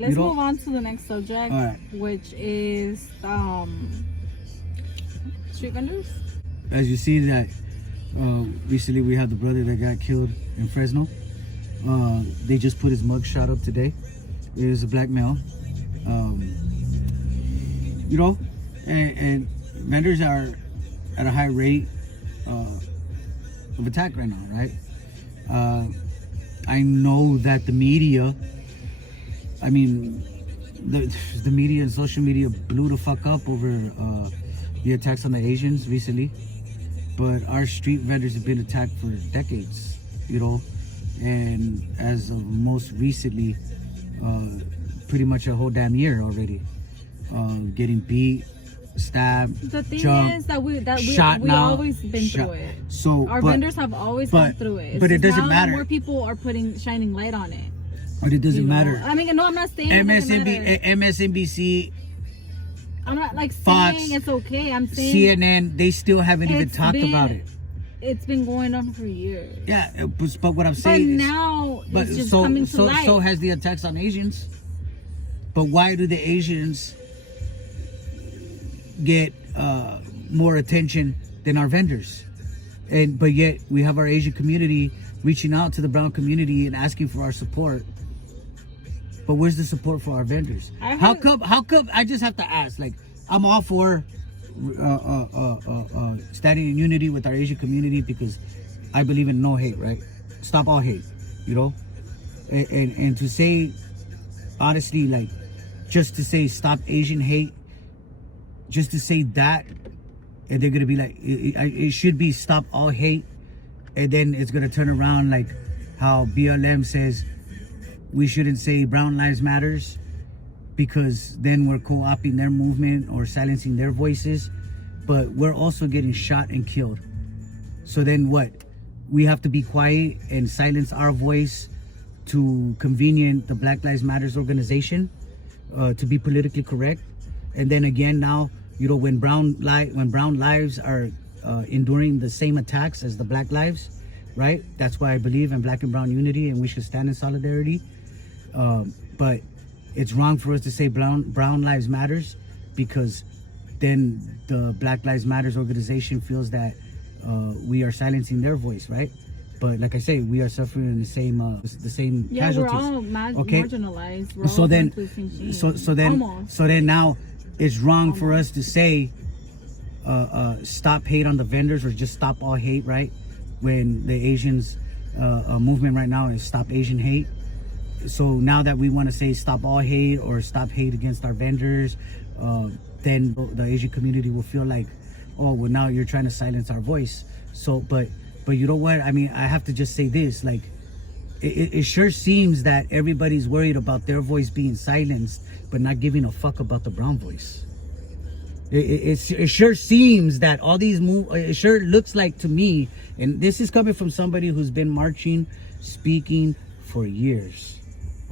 Let's move on to the next subject, All right. which is street vendors. As you see that recently we had the brother that got killed in Fresno. They just put his mug shot up today. It was a black male. You know, and vendors are at a high rate of attack right now, right? I know that the media, I mean, the media and social media blew the fuck up over the attacks on the Asians recently. But our street vendors have been attacked for decades, you know, and as of most recently, pretty much a whole damn year already, getting beat, stabbed, The thing jumped, is that we shot now, always been shot. through it. So Our vendors have always gone through it. It's but it just doesn't now matter. More people are shining light on it. But it doesn't You know? matter. I mean, no, I'm not saying it doesn't matter. MSNBC, I'm not like Fox, saying it's okay. I'm saying CNN, they still haven't even it's talked been- about it. It's been going on for years. Yeah, but what I'm But saying is, now it's just coming to light. so has the attacks on Asians. But why do the Asians get more attention than our vendors? But yet we have our Asian community reaching out to the brown community and asking for our support. But where's the support for our vendors? How come? I just have to ask. Like, I'm all for standing in unity with our Asian community because I believe in no hate, right? Stop all hate, you know. And to say, honestly, like, just to say stop Asian hate, just to say that, and they're gonna be like, it should be stop all hate, and then it's gonna turn around like how BLM says we shouldn't say Brown Lives Matters because then we're co-opting their movement or silencing their voices, but we're also getting shot and killed. So then what? We have to be quiet and silence our voice to convenient the Black Lives Matters organization, to be politically correct. And then again now, you know, when brown lives are enduring the same attacks as the black lives, right? That's why I believe in black and brown unity and we should stand in solidarity. But it's wrong for us to say brown lives matters because then the Black Lives Matters organization feels that we are silencing their voice, right? But like I say, we are suffering the same Yeah, casualties. we're all marginalized. We're So all then, going through the same so thing. then now, it's wrong for us to say stop hate on the vendors or just stop all hate, right? When the Asians movement right now is stop Asian hate. So now that we want to say stop all hate or stop hate against our vendors, then the Asian community will feel like, oh, well, now you're trying to silence our voice. So, but you know what? I mean, I have to just say this, like, it sure seems that everybody's worried about their voice being silenced, but not giving a fuck about the brown voice. It sure seems that all these it sure looks like to me, and this is coming from somebody who's been marching, speaking for years,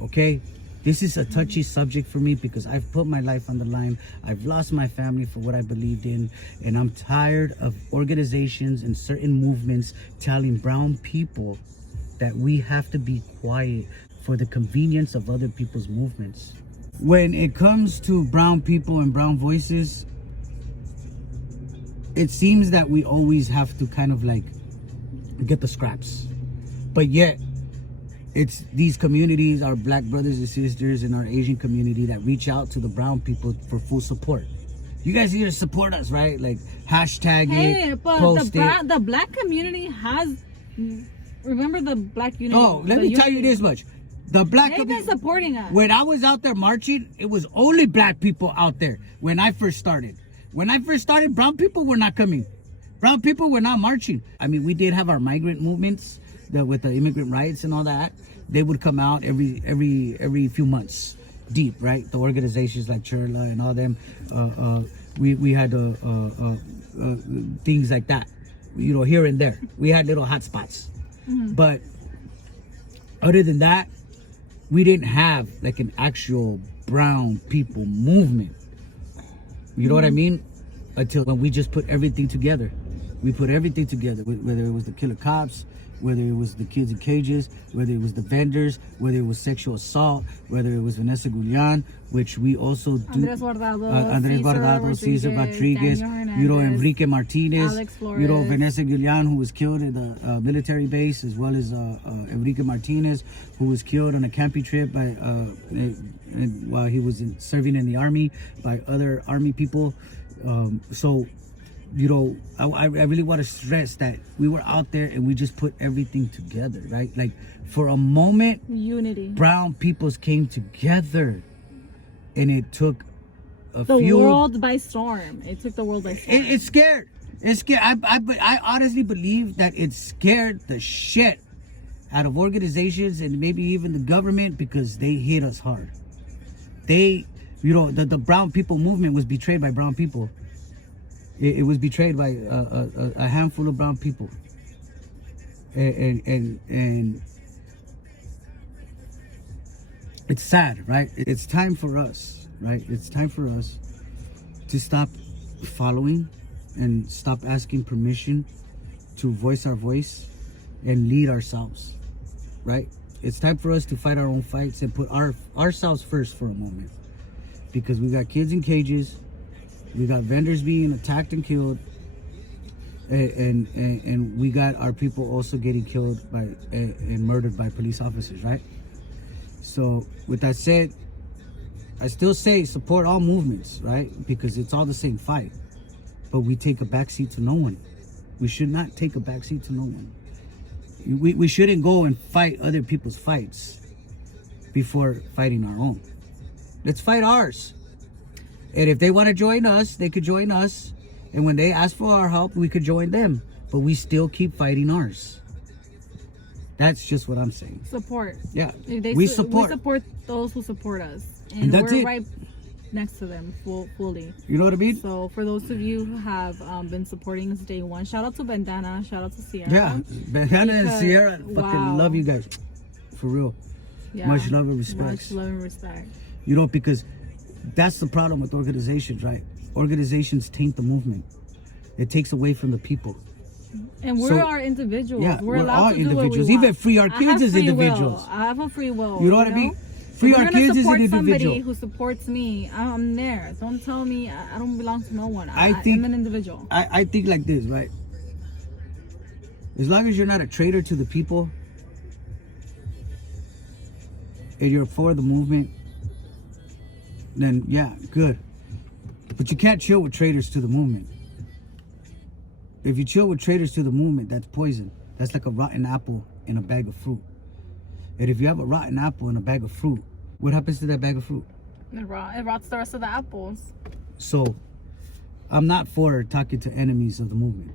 okay? This is a touchy subject for me because I've put my life on the line. I've lost my family for what I believed in, and I'm tired of organizations and certain movements telling brown people that we have to be quiet for the convenience of other people's movements. When it comes to brown people and brown voices, it seems that we always have to kind of like get the scraps. But yet, it's these communities, our black brothers and sisters in our Asian community that reach out to the brown people for full support. You guys need to support us, right? Like, hashtag it, but post the black community has... Remember the black unity? Oh, let me tell you this much. The black They've been supporting us. When I was out there marching, it was only black people out there when I first started. When I first started, brown people were not coming. Brown people were not marching. I mean, we did have our migrant movements with the immigrant rights and all that. They would come out every few months deep, right? The organizations like Churla and all them. We had things like that, you know, here and there. We had little hot spots. Mm-hmm. But other than that, we didn't have like an actual brown people movement. You know what I mean? Until when we just put everything together. We put everything together, whether it was the killer cops, whether it was the kids in cages, whether it was the vendors, whether it was sexual assault, whether it was Vanessa Gulian, which we also do. Andres Guardado, Andres Guardado, Cesar Rodriguez, Daniel you know, Hernandez, Enrique Martinez, Alex you know, Flores. Vanessa Gulian, who was killed at the military base, as well as Enrique Martinez, who was killed on a camping trip by while he was serving in the army by other army people. So, you know, I really want to stress that we were out there and we just put everything together, right? Like, for a moment, unity. brown peoples came together, and it took a The few. world by storm. It took the world by storm. It's scared. It's scared. I honestly believe that it scared the shit out of organizations and maybe even the government, because they hit us hard. They, you know, the brown people movement was betrayed by brown people. It was betrayed by a handful of brown people, and it's sad, right? It's time for us, right? It's time for us to stop following and stop asking permission to voice our voice and lead ourselves, right? It's time for us to fight our own fights and put ourselves first for a moment, because we got kids in cages. We got vendors being attacked and killed, and we got our people also getting killed by and murdered by police officers, right? So with that said, I still say support all movements, right? Because it's all the same fight, but we take a backseat to no one. We should not take a backseat to no one. We shouldn't go and fight other people's fights before fighting our own. Let's fight ours. And if they want to join us, they could join us. And when they ask for our help, we could join them. But we still keep fighting ours. That's just what I'm saying. Support. Yeah. We support. support those who support us. And that's we're it. right next to them fully. You know what I mean? So for those of you who have been supporting us day one, shout out to Bandana, shout out to Sierra. Yeah. Bandana and Sierra, fucking wow. love you guys. For real. Yeah. Much love and respect. Much love and respect. You know, because that's the problem with organizations, right? Organizations taint the movement. It takes away from the people. And we're our individuals. Yeah, we're allowed all to do individuals. what we want. Even free our I kids have as free individuals. will. I have a free will. You know what I mean? Free If our we're gonna kids as an support individual. somebody who supports me, I'm there. Don't tell me I don't belong to no one. I think- I'm an individual. I think like this, right? As long as you're not a traitor to the people and you're for the movement, then yeah, good. But you can't chill with traitors to the movement. If you chill with traitors to the movement, that's poison. That's like a rotten apple in a bag of fruit. And if you have a rotten apple in a bag of fruit, what happens to that bag of fruit? It rots the rest of the apples. So I'm not for talking to enemies of the movement.